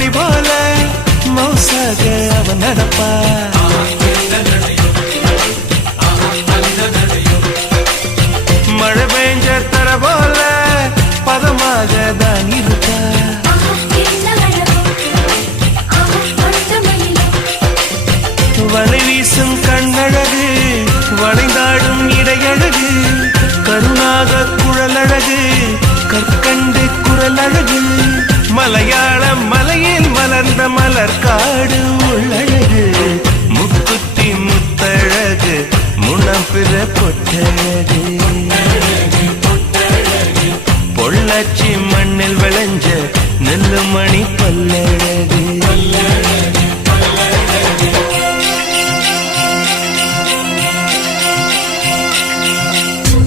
கொடி போல மௌசாக அவன் நடப்பா மழை பெஞ்ச தர போல பதமாக தான் இருக்கா வலை வீசும் கண்ணழகு வளைந்தாடும் இடையழகு கருணாக குழலழகு கற்கண்டு குரலழகு மலையாள மலையில் மலர்ந்த மலர்காடு உள்ளழகு முக்குத்தி முத்தழகு முனப்பிற பொட்டழகு பொள்ளாச்சி